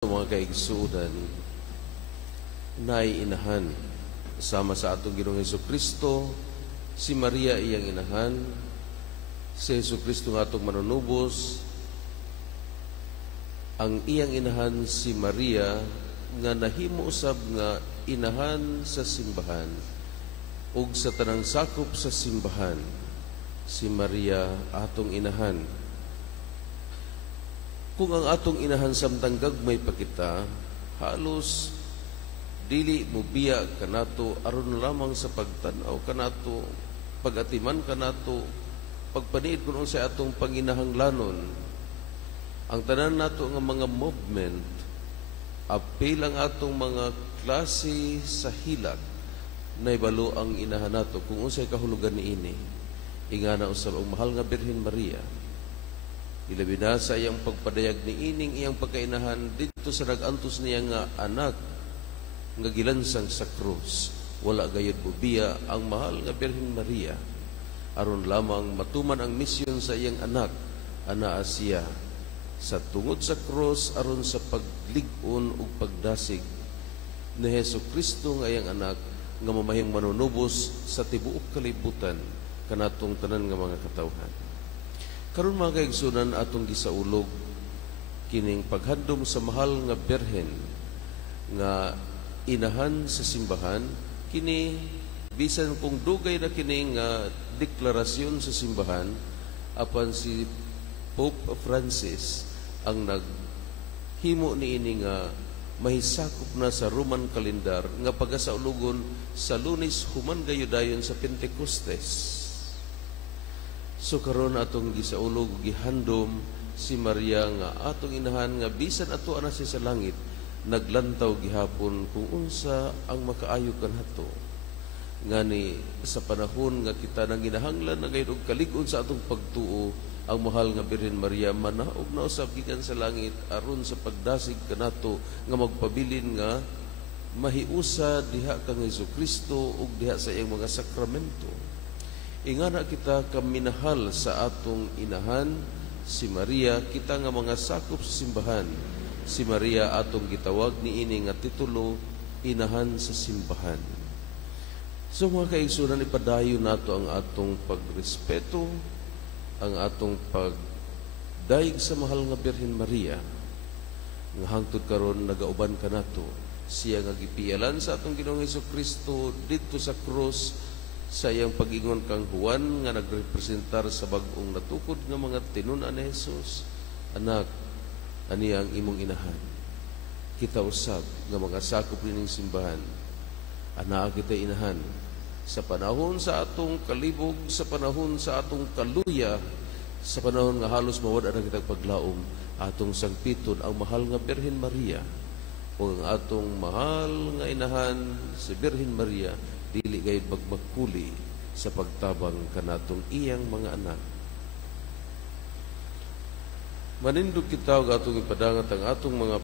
Mga kaigsuudan, naiinahan sama sa atong Ginoong Hesukristo, si Maria iyang inahan, si Hesukristo nga atong manunubos, ang iyang inahan si Maria nga nahimo usab nga inahan sa simbahan ug sa tanang sakop sa simbahan, si Maria atong inahan. Kung ang atong inahan samtang gagmay pa kita, halos dili mo biya kanato aron lamang sa pagtanaw kanato, pagatiman kanato, pagpaniid kuno sa atong panginahanglanon. Ang tanan nato nga mga movement, apil ang atong mga klase sa hilak, naibalo ang inahan nato kung unsay kahulugan niini. Ingana usab ang mahal nga Birhen Maria. Ilabi na sa iyang pagpadayag ni ining iyang pagkainahan dito sa nagantos niya nga anak nga gilansang sa krus. Wala gayud bubiya ang mahal nga Birhen Maria aron lamang matuman ang misyon sa iyang anak, anaa siya sa tungod sa krus aron sa paglig-on ug pagdasig ni Hesukristo nga iyang anak nga mamahing manunubos sa tibuok kalibutan kanatong tanan nga mga katawhan. Karon mga kaigsunan atong gisaulog kining paghandom sa mahal nga Birhen nga inahan sa simbahan, kini bisan kung dugay na kini nga deklarasyon sa simbahan apan si Pope Francis ang naghimo niini nga mahisakop na sa Roman kalendar nga pagasaulugon sa Lunes human gayudayon sa Pentecostes. So karon atong gisaulog gihandom si Maria nga atong inahan nga bisan ato ana siya sa langit naglantaw gihapon kung unsa ang makaayo kanadto ngani sa panahon nga kita nang ginahanglan na gayud og kalig-on sa atong pagtuo ang mahal nga Birhen Maria manaog na usab gikan sa langit aron sa pagdasig kanato nga magpabilin nga mahiusa diha kang Hesukristo ug diha sa iyang mga sakramento. Ingana kita kaminahal sa atong inahan si Maria, kita nga mga sakop sa simbahan. Si Maria atong gitawag niini nga titulo inahan sa simbahan. So mga kaigsunan, ipadayon nato ang atong pagrespeto, ang atong pagdaig sa mahal nga Birhen Maria. Nga hangtod karon nagauban kanato siya nga gipialan sa atong Ginoong Hesukristo didto sa krus sa iyang pag-ingon kang Juan nga nagrepresentar sa bag-ong natukod nga mga tinun-an ni Jesus. Anak, ani ang imong inahan. Kita usab nga mga sakop nining simbahan. Anaa kita inahan. Sa panahon sa atong kalibog, sa panahon sa atong kaluya, sa panahon nga halos mawad na kitang paglaom, atong sangpiton ang mahal nga Birhen Maria o ang atong mahal nga inahan si Birhen Maria dili gayud magmakuli sa pagtabang kanatong iyang mga anak. Manindog kita og atong ipadangat ang atong mga